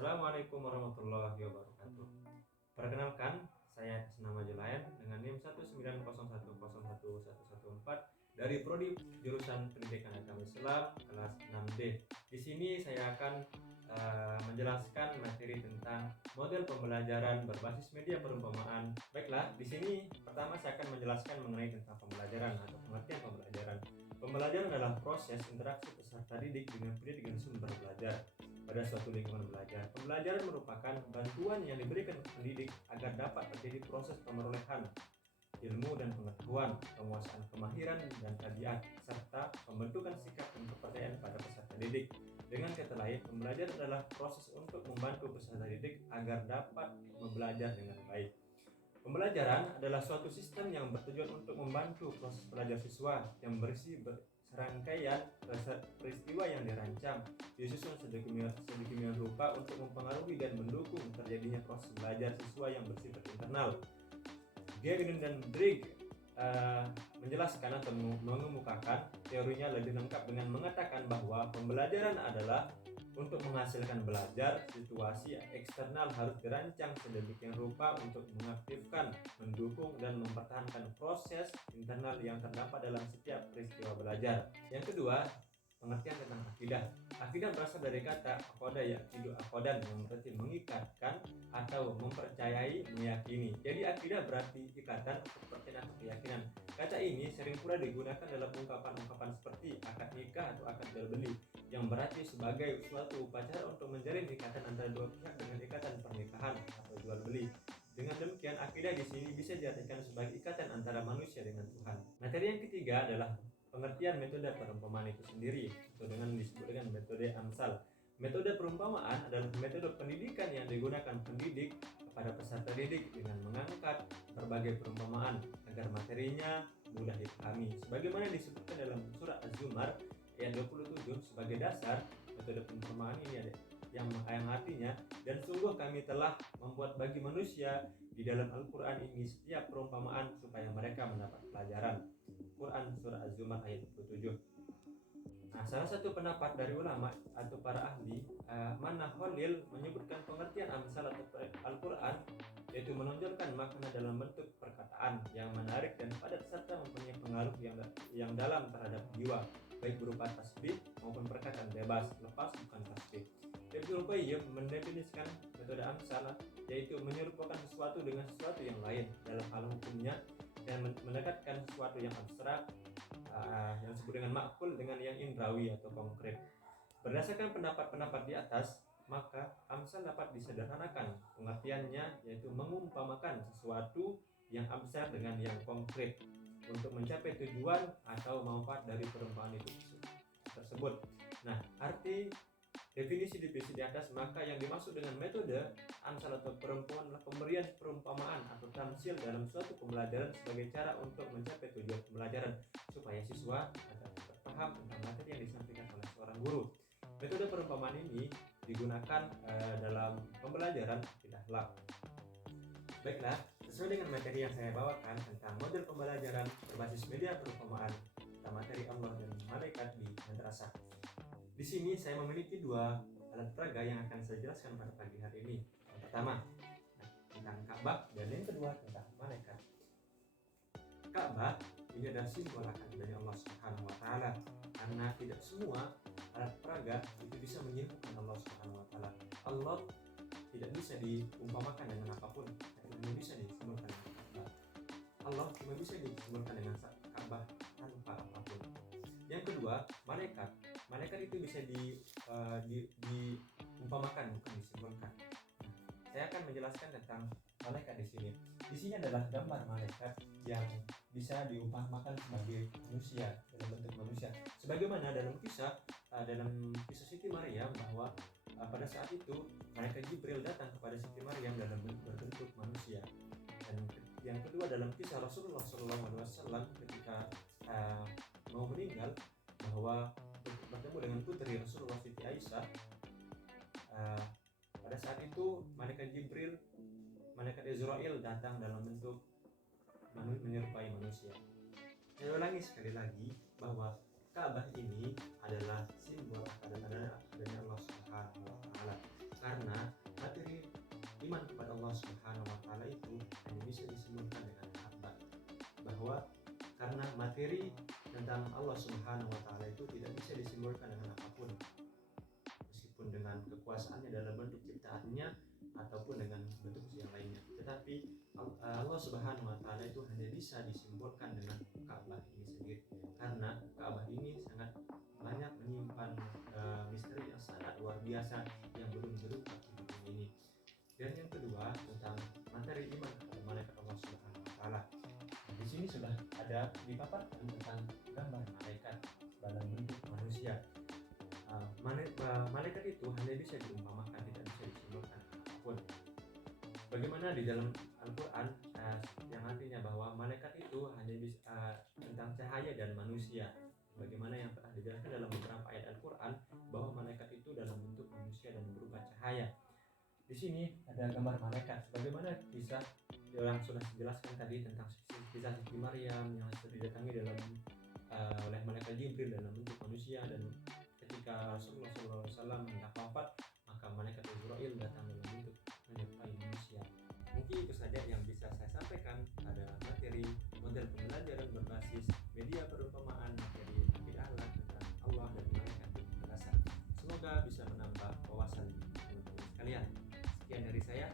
Assalamualaikum warahmatullahi wabarakatuh. Perkenalkan, saya atas nama Jelayan dengan NIM 190101114 dari Prodi Jurusan Pendidikan Agama Islam kelas 6D. Di sini saya akan menjelaskan materi tentang model pembelajaran berbasis media perumpamaan. Baiklah, di sini pertama saya akan menjelaskan mengenai tentang pembelajaran atau pengertian pembelajaran. Pembelajaran adalah proses interaksi peserta didik dengan pendidik dan sumber belajar pada suatu lingkungan belajar. Pembelajaran merupakan bantuan yang diberikan ke pendidik agar dapat terjadi proses pemerolehan ilmu dan pengetahuan, penguasaan kemahiran dan tabiat, serta pembentukan sikap dan kepercayaan pada peserta didik. Dengan kata lain, pembelajaran adalah proses untuk membantu peserta didik agar dapat belajar dengan baik. Pembelajaran adalah suatu sistem yang bertujuan untuk membantu proses belajar siswa yang berisi serangkaian peristiwa yang dirancang, disusun sedemikian rupa untuk mempengaruhi dan mendukung terjadinya proses belajar siswa yang bersifat internal. Gagnon dan Drake menjelaskan atau mengemukakan teorinya lebih lengkap dengan mengatakan bahwa pembelajaran adalah untuk menghasilkan belajar, situasi eksternal harus dirancang sedemikian rupa untuk mengaktifkan, mendukung, dan mempertahankan proses internal yang terdapat dalam setiap peristiwa belajar. Yang kedua, pengertian tentang akidah. Akidah berasal dari kata akoda, yakidu akodan, yang berarti mengikatkan atau mempercayai, meyakini. Jadi akidah berarti ikatan, kepercayaan atau keyakinan. Kata ini sering pula digunakan dalam ungkapan-ungkapan seperti akad nikah atau akad jual beli, yang berarti sebagai suatu upacara untuk menjalin ikatan antara dua pihak dengan ikatan pernikahan atau jual beli. Dengan demikian, akidah di sini bisa diartikan sebagai ikatan antara manusia dengan Tuhan. Materi yang ketiga adalah pengertian metode perumpamaan itu sendiri, atau dengan disebut dengan metode Amsal. Metode perumpamaan adalah metode pendidikan yang digunakan pendidik kepada peserta didik dengan mengangkat berbagai perumpamaan agar materinya mudah dipahami. Sebagaimana disebutkan dalam surat Az-Zumar ayat 27 sebagai dasar, metode perumpamaan ini ada yang artinya, dan sungguh kami telah membuat bagi manusia di dalam Al-Quran ini setiap perumpamaan supaya mereka mendapat pelajaran. Quran surah Az-Zumar ayat 27. Nah, salah satu pendapat dari ulama atau para ahli Mana Khalil menyebutkan pengertian Amsal atau Al-Quran yaitu menonjolkan makna dalam bentuk perkataan yang menarik dan padat serta mempunyai pengaruh yang dalam terhadap jiwa, baik berupa tasbih maupun perkataan bebas, lepas bukan tasbih. Ibnu Qayyim mendefinisikan metode Amsal yaitu menyerupakan sesuatu dengan sesuatu yang lain dalam hal hukumnya dan mendekatkan sesuatu yang abstrak yang disebut dengan makul dengan yang indrawi atau konkret. Berdasarkan pendapat-pendapat di atas, maka Amsal dapat disederhanakan. Pengertiannya yaitu mengumpamakan sesuatu yang abstrak dengan yang konkret untuk mencapai tujuan atau manfaat dari perumpamaan itu tersebut. Nah, arti definisi di atas, maka yang dimaksud dengan metode Amsal atau perumpamaan adalah pemberian perumpamaan atau tamsil dalam suatu pembelajaran sebagai cara untuk mencapai tujuan pembelajaran supaya siswa dapat paham tentang materi yang disampaikan oleh seorang guru. Metode perumpamaan ini digunakan dalam pembelajaran tidak akhlak. Baiklah, sesuai dengan materi yang saya bawakan tentang model pembelajaran berbasis media perumpamaan tentang materi Allah dan malaikat di madrasah. Di sini saya memiliki dua alat peraga yang akan saya jelaskan pada pagi hari ini. Yang pertama tentang Ka'bah dan yang kedua tentang malaikat. Ka'bah ini adalah simbol akan adanya Allah Subhanahu wa taala, karena tidak semua alat peraga itu bisa menyembuhkan Allah Subhanahu wa taala. Allah tidak bisa diumpamakan dengan apapun, hanya bisa disimbolkan dengan Ka'bah. Allah cuma bisa disimbolkan dengan Ka'bah tanpa apapun. Yang kedua, malaikat. Malaikat itu bisa diumpamakan, bukan disimbolkan. Saya akan menjelaskan tentang malaikat di sini. Di sini adalah gambar malaikat yang bisa diumpamakan sebagai manusia, dalam bentuk manusia. Sebagaimana dalam kisah Siti Maryam, bahwa pada saat itu malaikat Jibril datang kepada Siti Maryam dalam berbentuk manusia. Dan yang kedua dalam kisah Rasulullah SAW ketika mau meninggal, bahwa bertemu dengan putri Rasulullah Siti Aisyah. Pada saat itu malaikat Jibril, malaikat Israel datang dalam bentuk menyerupai manusia. Saya ulangi sekali lagi bahwa Ka'bah ini adalah simbol adanya Allah Subhanahu wa taala. karena materi iman kepada Allah Subhanahu wa taala itu hanya bisa disimbolkan dengan ka'bah, bahwa karena materi tentang Allah Subhanahu wa taala itu tidak bisa disimbolkan dengan apapun, meskipun dengan kekuasaannya dalam bentuk ciptaannya ataupun dengan bentuk yang lainnya, tetapi Allah Subhanahu wa taala itu hanya bisa disimbolkan dengan Ka'bah ini sendiri, karena Ka'bah ini sangat banyak menyimpan misteri yang sangat luar biasa yang belum terungkap di dunia ini. Dan yang kedua, tentang materi iman kepada malaikat Allah Subhanahu wa taala. Di sini sudah ada dipaparkan tentang gambar malaikat dalam bentuk manusia. Malaikat itu hanya bisa diumpamakan, tidak bisa disimbolkan apapun. Bagaimana di dalam Al-Quran yang artinya bahwa malaikat itu hanya bisa tentang cahaya dan manusia. Bagaimana yang telah dijelaskan dalam beberapa ayat Al-Quran bahwa malaikat itu dalam bentuk manusia dan berupa cahaya. Di sini ada gambar malaikat, sebagaimana kisah yang sudah dijelaskan tadi tentang kisah Siti Maryam yang didatangi oleh malaikat Jibril dalam bentuk manusia, dan ketika Rasulullah SAW hendak wafat, maka malaikat Jibril datang dalam bentuk menyerupai manusia. Mungkin itu saja yang bisa saya sampaikan pada materi model pembelajaran berbasis media perumpamaan materi akidah tentang Allah dan malaikat berasakan. Semoga bisa menambah wawasan teman-teman sekalian. Sekian dari saya.